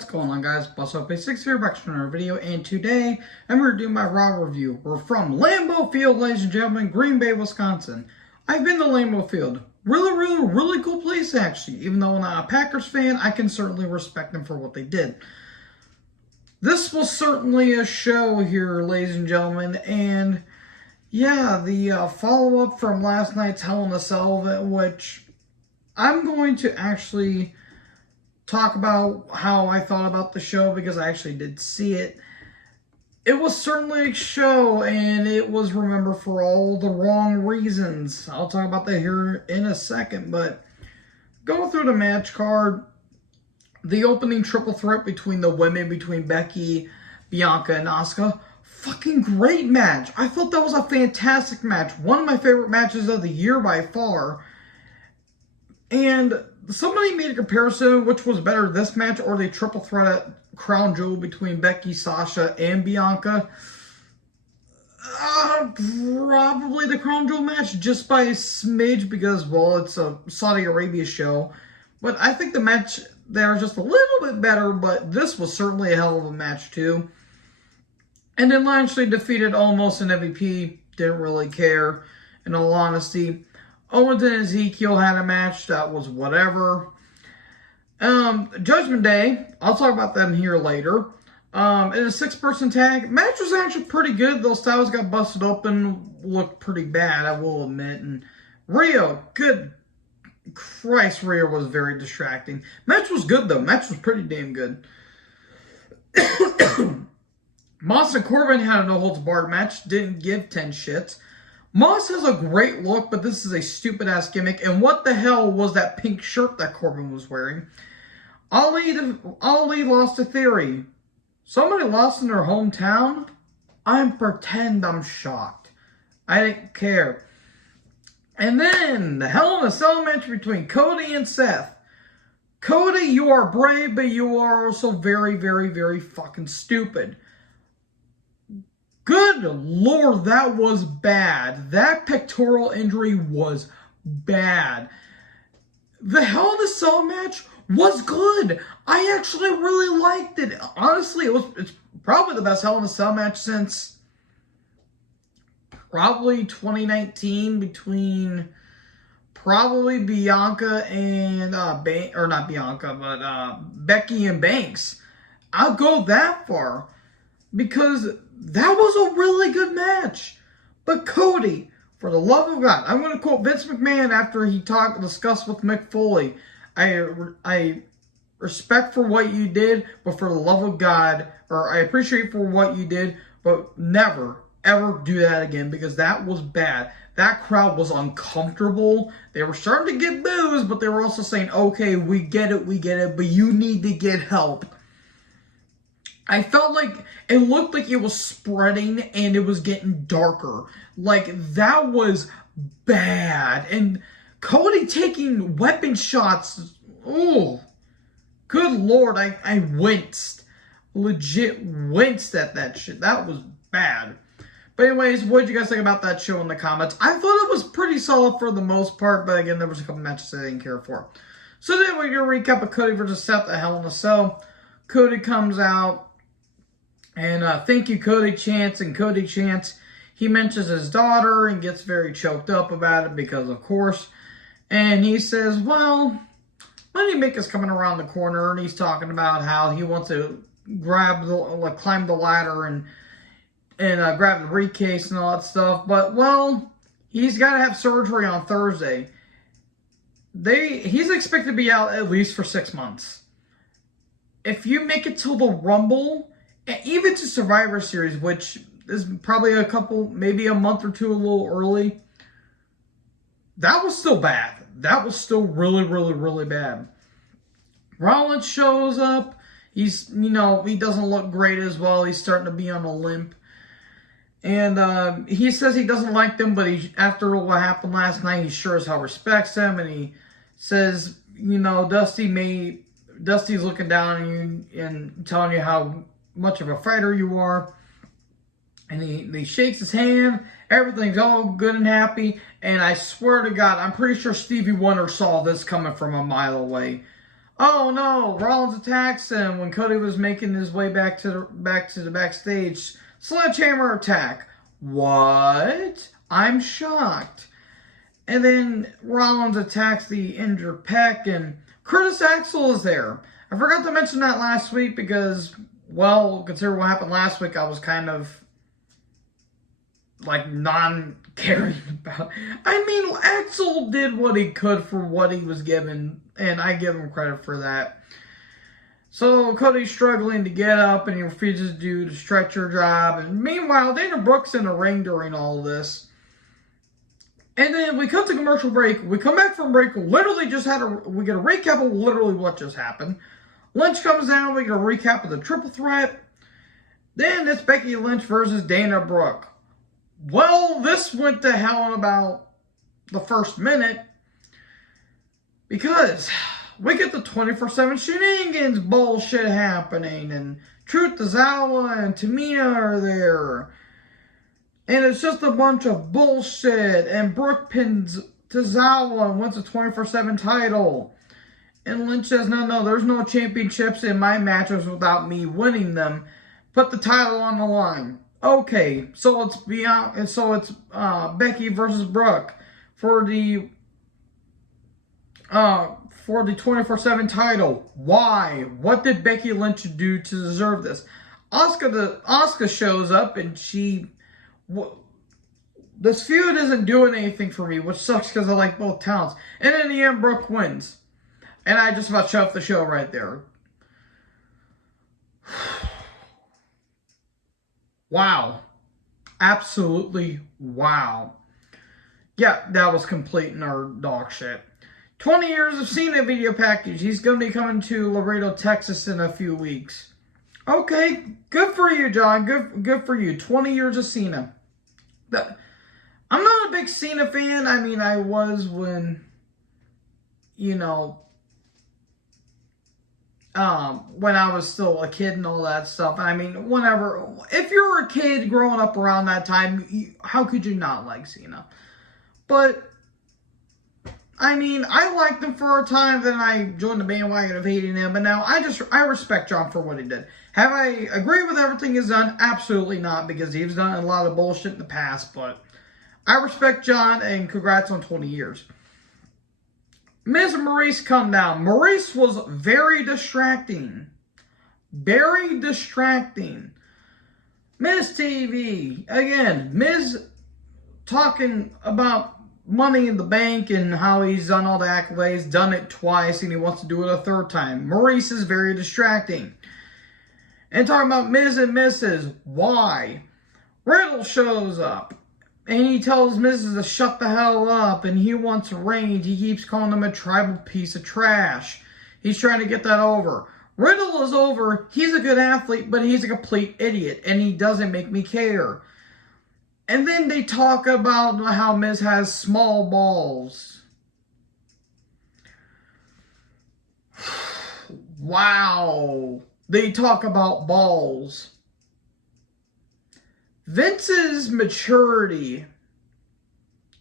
what's going on, guys? BuzzUp86 here, back to another video, and today I'm going to do my Raw review. We're from Lambeau Field, ladies and gentlemen, Green Bay, Wisconsin. I've been to Lambeau Field. Really cool place, actually. Even though I'm not a Packers fan, I can certainly respect them for what they did. This was certainly a show here, ladies and gentlemen, and yeah, the follow-up from last night's Hell in a Cell, which I'm going to actually talk about how I thought about the show because I actually did see it. It was certainly a show, and it was remembered for all the wrong reasons. I'll talk about that here in a second, but going through the match card, the opening triple threat between the women, between Becky, Bianca, and Asuka, fucking great match. I thought that was a fantastic match. One of my favorite matches of the year by far. And somebody made a comparison, which was better, this match or the triple threat crown jewel between Becky, Sasha, and Bianca. Probably the crown jewel match, just by a smidge, because, well, it's a Saudi Arabia show. But I think the match there is just a little bit better, but this was certainly a hell of a match, too. And then Lashley defeated Almost an MVP. Didn't really care, in all honesty. Owens and Ezekiel had a match that was whatever. Judgment Day, I'll talk about them here later. In a six-person tag, match was actually pretty good. Those styles got busted open, looked pretty bad, I will admit. And Rio, good Christ, Rio was very distracting. Match was good, though. Match was pretty damn good. Moss and Corbin had a no-holds-barred match. Didn't give 10 shits. Moss has a great look, but this is a stupid-ass gimmick. And what the hell was that pink shirt that Corbin was wearing? Ali lost to Theory. Somebody lost in their hometown? Pretend I'm shocked. I didn't care. And then, the Hell in a Cell match between Cody and Seth. Cody, you are brave, but you are also very fucking stupid. Good Lord, that was bad. That pectoral injury was bad. The Hell in a Cell match was good. I actually really liked it. Honestly, it's probably the best Hell in a Cell match since probably 2019 between probably Bianca and Becky and Banks. I'll go that far because that was a really good match. But Cody, for the love of God, I'm going to quote Vince McMahon after he discussed with Mick Foley. I respect for what you did, but for the love of God, or I appreciate for what you did, but never, ever do that again, because that was bad. That crowd was uncomfortable. They were starting to get boos, but they were also saying, okay, we get it, but you need to get help. I felt like it looked like it was spreading and it was getting darker. Like, that was bad. And Cody taking weapon shots, oh, good Lord, I winced. Legit winced at that shit. That was bad. But anyways, what did you guys think about that show in the comments? I thought it was pretty solid for the most part, but again, there was a couple matches I didn't care for. So then we're going to recap of Cody versus Seth at Hell in a Cell. Cody comes out. And thank you, Cody chants. And Cody chants, he mentions his daughter and gets very choked up about it because, of course. And he says, well, Moneymaker's coming around the corner. And he's talking about how he wants to climb the ladder and grab the briefcase and all that stuff. But, well, he's got to have surgery on Thursday. He's expected to be out at least for 6 months. If you make it till the Rumble, even to Survivor Series, which is probably maybe a month or two a little early, that was still bad. That was still really bad. Rollins shows up. He doesn't look great as well. He's starting to be on a limp. And he says he doesn't like them, but after what happened last night, he sure as hell respects them. And he says, Dusty's looking down on you and telling you how much of a fighter you are. And he shakes his hand. Everything's all good and happy. And I swear to God, I'm pretty sure Stevie Wonder saw this coming from a mile away. Oh no, Rollins attacks him when Cody was making his way back to the backstage. Sledgehammer attack. What? I'm shocked. And then Rollins attacks the injured Peck, and Curtis Axel is there. I forgot to mention that last week because, well, consider what happened last week. I was kind of like non-caring about. I mean, Axel did what he could for what he was given, and I give him credit for that. So Cody's struggling to get up, and he refuses to do the stretcher job. And meanwhile, Dana Brooke's in the ring during all of this. And then we cut to commercial break. We come back from break. Literally just we get a recap of literally what just happened. Lynch comes down. We get a recap of the triple threat. Then it's Becky Lynch versus Dana Brooke. Well, this went to hell in about the first minute because we get the 24/7 shenanigans bullshit happening, and Truth Tozawa and Tamina are there. And it's just a bunch of bullshit, and Brooke pins Tozawa and wins a 24/7 title. And Lynch says, no, there's no championships in my matches without me winning them. Put the title on the line. Okay, so it's Becky versus Brooke for the 24/7 title. Why? What did Becky Lynch do to deserve this? Asuka shows up, and this feud isn't doing anything for me, which sucks because I like both talents. And in the end, Brooke wins. And I just about shut off the show right there. Wow. Absolutely wow. Yeah, that was complete nerd dog shit. 20 years of Cena video package. He's going to be coming to Laredo, Texas in a few weeks. Okay, good for you, John. Good for you. 20 years of Cena. I'm not a big Cena fan. I mean, I was when, when I was still a kid and all that stuff. I mean, whenever, if you're a kid growing up around that time, how could you not like Cena? But, I mean, I liked him for a time, then I joined the bandwagon of hating him, but now I respect John for what he did. Have I agreed with everything he's done? Absolutely not, because he's done a lot of bullshit in the past, but I respect John, and congrats on 20 years. Miz and Maurice come down. Maurice was very distracting. Very distracting. Miz TV. Again, Miz talking about Money in the Bank and how he's done all the accolades, done it twice, and he wants to do it a third time. Maurice is very distracting. And talking about Miz and Mrs. Why? Riddle shows up. And he tells Mrs. to shut the hell up, and he wants range. He keeps calling him a tribal piece of trash. He's trying to get that over. Riddle is over. He's a good athlete, but he's a complete idiot, and he doesn't make me care. And then they talk about how Miz has small balls. Wow. They talk about balls. Vince's maturity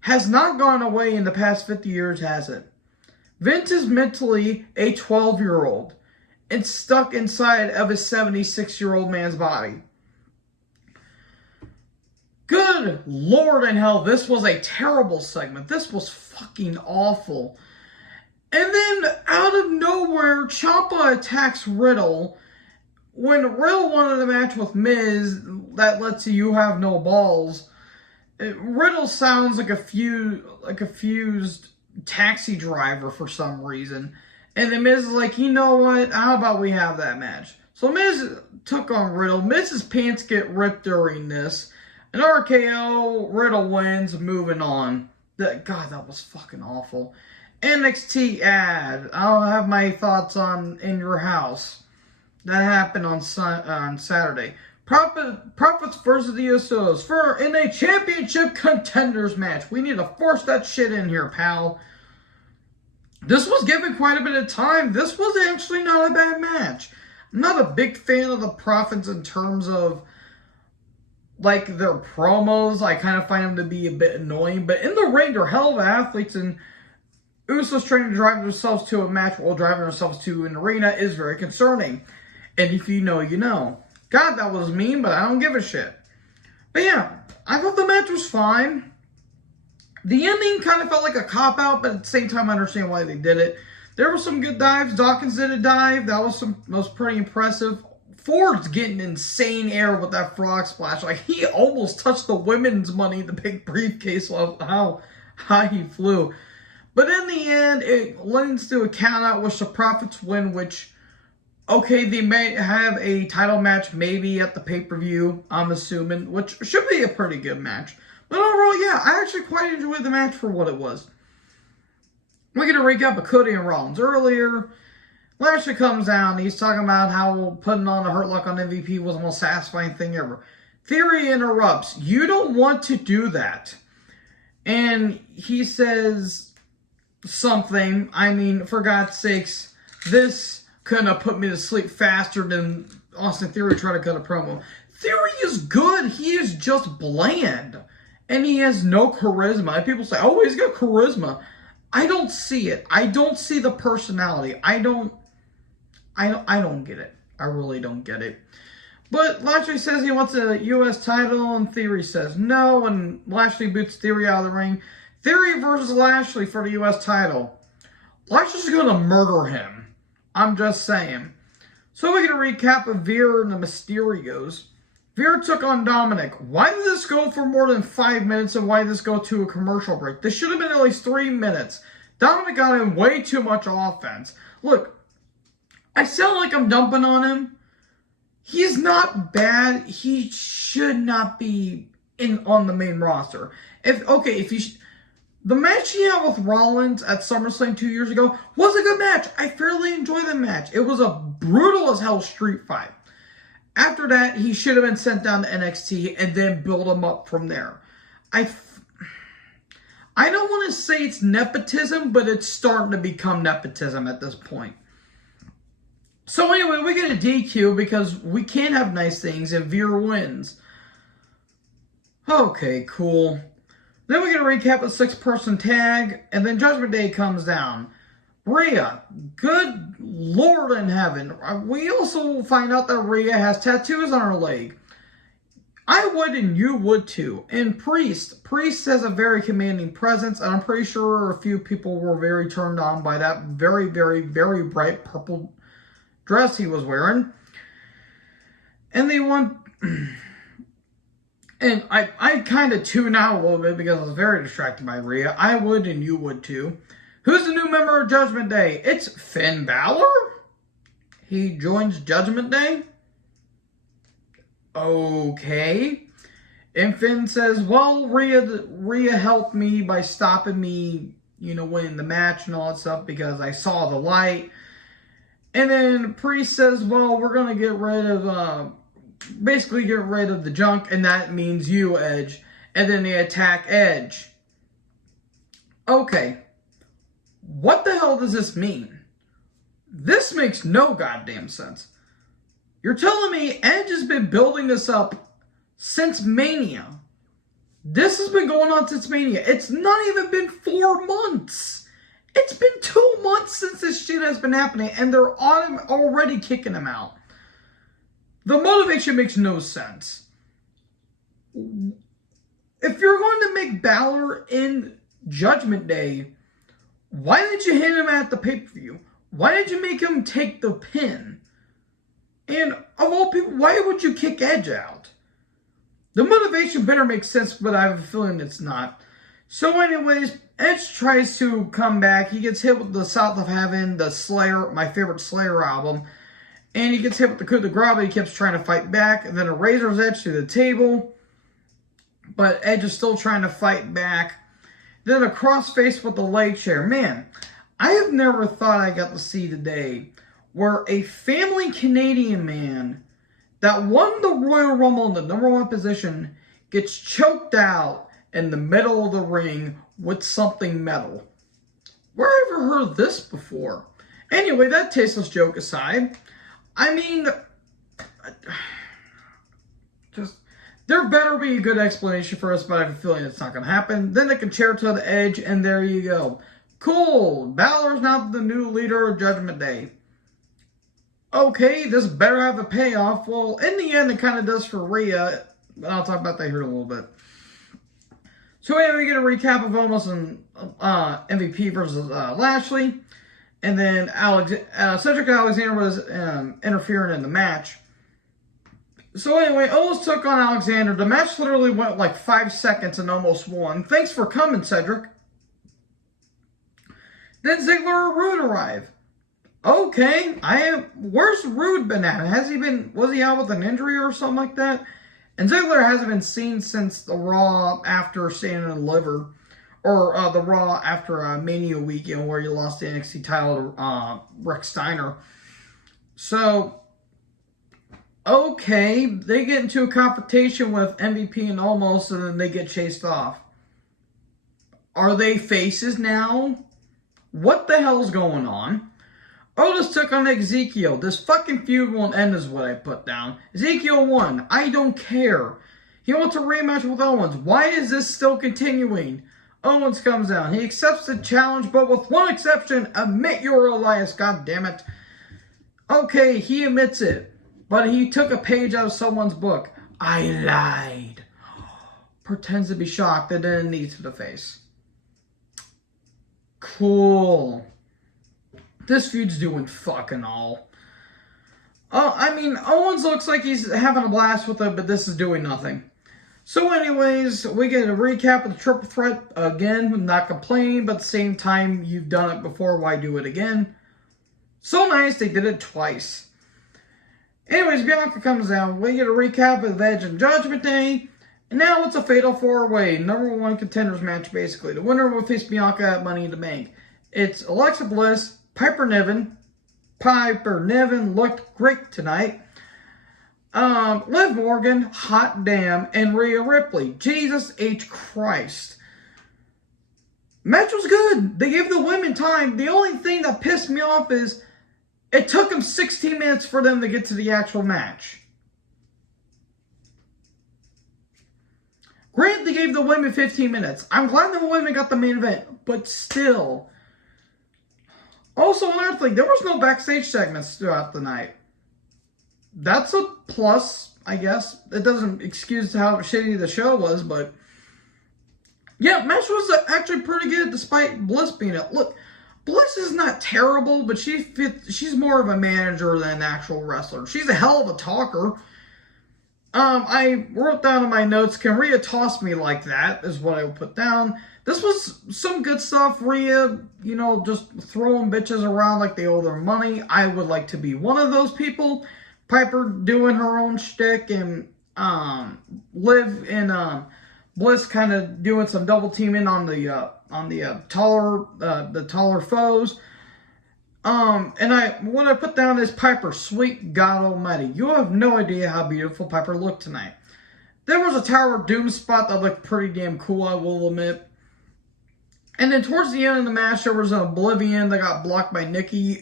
has not gone away in the past 50 years, has it? Vince is mentally a 12-year-old and stuck inside of a 76-year-old man's body. Good Lord in hell, this was a terrible segment. This was fucking awful. And then, out of nowhere, Ciampa attacks Riddle. When Riddle wanted a match with Miz, that lets you have no balls. Riddle sounds like a fused taxi driver for some reason. And then Miz is like, you know what? How about we have that match? So Miz took on Riddle. Miz's pants get ripped during this. An RKO, Riddle wins, moving on. God, that was fucking awful. NXT ad. I'll have my thoughts on In Your House. That happened on Saturday. Profits versus the Usos in a championship contenders match. We need to force that shit in here, pal. This was given quite a bit of time. This was actually not a bad match. I'm not a big fan of the Profits in terms of like their promos. I kind of find them to be a bit annoying. But in the ring, they're hell of athletes, and Usos trying to drive themselves to a match while driving themselves to an arena is very concerning. And if you know, you know. God, that was mean, but I don't give a shit. But yeah, I thought the match was fine. The ending kind of felt like a cop-out, but at the same time, I understand why they did it. There were some good dives. Dawkins did a dive. That was pretty impressive. Ford's getting insane air with that frog splash. Like, he almost touched the women's money in the big briefcase of how high he flew. But in the end, it leads to a count-out, which the Profits win, which, okay, they may have a title match maybe at the pay-per-view, I'm assuming, which should be a pretty good match. But overall, yeah, I actually quite enjoyed the match for what it was. We're going to recap of Cody and Rollins earlier. Lashley comes down. He's talking about how putting on a Hurt Lock on MVP was the most satisfying thing ever. Theory interrupts. You don't want to do that. And he says something. I mean, for God's sakes, this couldn't have put me to sleep faster than Austin Theory trying to cut a promo. Theory is good. He is just bland. And he has no charisma. And people say, oh, he's got charisma. I don't see it. I don't see the personality. I don't get it. I really don't get it. But Lashley says he wants a U.S. title, and Theory says no, and Lashley boots Theory out of the ring. Theory versus Lashley for the U.S. title. Lashley's going to murder him. I'm just saying. So we're going to recap of Veer and the Mysterios. Veer took on Dominic. Why did this go for more than 5 minutes, and why did this go to a commercial break? This should have been at least 3 minutes. Dominic got in way too much offense. Look, I sound like I'm dumping on him. He's not bad. He should not be on the main roster. The match he had with Rollins at SummerSlam 2 years ago was a good match. I fairly enjoyed the match. It was a brutal as hell street fight. After that, he should have been sent down to NXT and then build him up from there. I don't want to say it's nepotism, but it's starting to become nepotism at this point. So anyway, we get a DQ because we can't have nice things, and Veer wins. Okay, cool. Then we get a recap of 6-person tag, and then Judgment Day comes down. Rhea, good Lord in heaven. We also find out that Rhea has tattoos on her leg. I would, and you would too. And Priest has a very commanding presence, and I'm pretty sure a few people were very turned on by that very, very, very bright purple dress he was wearing. And they want... And I kind of tune out a little bit because I was very distracted by Rhea. I would, and you would too. Who's the new member of Judgment Day? It's Finn Balor? He joins Judgment Day? Okay. And Finn says, well, Rhea helped me by stopping me, winning the match and all that stuff because I saw the light. And then Priest says, well, we're going to get rid of, basically get rid of the junk, and that means you, Edge. And then they attack Edge. Okay. What the hell does this mean? This makes no goddamn sense. You're telling me Edge has been building this up since Mania. This has been going on since Mania. It's not even been 4 months. It's been 2 months since this shit has been happening, and they're already kicking him out. The motivation makes no sense. If you're going to make Balor in Judgment Day, why didn't you hit him at the pay-per-view? Why did you make him take the pin? And of all people, why would you kick Edge out? The motivation better make sense, but I have a feeling it's not. So anyways, Edge tries to come back. He gets hit with the South of Heaven, the Slayer, my favorite Slayer album. And he gets hit with the coup de grace, but he keeps trying to fight back. And then a Razor's Edge to the table. But Edge is still trying to fight back. Then a crossface with the leg chair. Man, I have never thought I got to see the day where a family Canadian man that won the Royal Rumble in the #1 position gets choked out in the middle of the ring with something metal. Where have I ever heard this before? Anyway, that tasteless joke aside, I mean, there better be a good explanation for us, but I have a feeling it's not going to happen. Then the concerto to the Edge, and there you go. Cool. Balor's now the new leader of Judgment Day. Okay, this better have a payoff. Well, in the end, it kind of does for Rhea. But I'll talk about that here in a little bit. So anyway, we get a recap of Omos and MVP versus Lashley. And then Cedric Alexander was interfering in the match. So anyway, Omos took on Alexander. The match literally went like 5 seconds and Omos won. Thanks for coming, Cedric. Then Ziggler and Rude arrive. Okay, where's Rude been at? Was he out with an injury or something like that? And Ziggler hasn't been seen since the Raw after staying in the liver. Or the Raw after Mania weekend where he lost the NXT title to Rick Steiner. So, okay, they get into a confrontation with MVP and Omos and then they get chased off. Are they faces now? What the hell's going on? Otis took on Ezekiel. This fucking feud won't end is what I put down. Ezekiel won. I don't care. He wants a rematch with Owens. Why is this still continuing? Owens comes down. He accepts the challenge, but with one exception. Admit you're Elias, goddammit. Okay, he admits it. But he took a page out of someone's book. I lied. Pretends to be shocked and then knee to the face. Cool. This feud's doing fucking all. I mean, Owens looks like he's having a blast with it, but this is doing nothing. So anyways, we get a recap of the triple threat again. I'm not complaining, but at the same time, you've done it before, why do it again? So nice, they did it twice. Anyways, Bianca comes down. We get a recap of Edge and Judgment Day. And now it's a fatal 4-way. #1 contenders match, basically. The winner will face Bianca at Money in the Bank. It's Alexa Bliss, Piper Niven. Piper Niven looked great tonight. Liv Morgan, hot damn, and Rhea Ripley. Jesus H. Christ. Match was good. They gave the women time. The only thing that pissed me off is it took them 16 minutes for them to get to the actual match. Granted, they gave the women 15 minutes. I'm glad the women got the main event, but still. Also, another thing, there was no backstage segments throughout the night. That's a plus, I guess. It doesn't excuse how shitty the show was, but yeah, match was actually pretty good despite Bliss being it. Look, Bliss is not terrible, but she's more of a manager than an actual wrestler. She's a hell of a talker. I wrote down in my notes, can Rhea toss me like that, is what I would put down. This was some good stuff. Rhea, just throwing bitches around like they owe their money. I would like to be one of those people. Piper doing her own shtick, and Liv and Bliss kind of doing some double teaming on the taller foes. And what I put down is Piper, sweet God Almighty. You have no idea how beautiful Piper looked tonight. There was a Tower of Doom spot that looked pretty damn cool, I will admit. And then towards the end of the match, there was an Oblivion that got blocked by Nikki.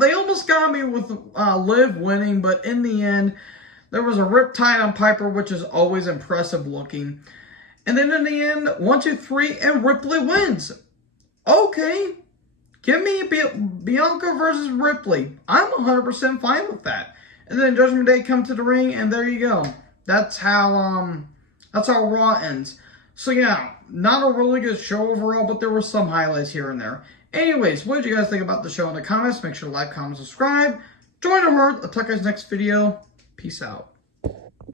They almost got me with Liv winning, but in the end, there was a Riptide on Piper, which is always impressive looking. And then in the end, 1, 2, 3, and Ripley wins. Okay. Give me Bianca versus Ripley. I'm 100% fine with that. And then Judgment Day come to the ring, and there you go. That's how Raw ends. So yeah, not a really good show overall, but there were some highlights here and there. Anyways, what did you guys think about the show in the comments? Make sure to like, comment, subscribe. Join the herd. I'll talk to you guys next video. Peace out.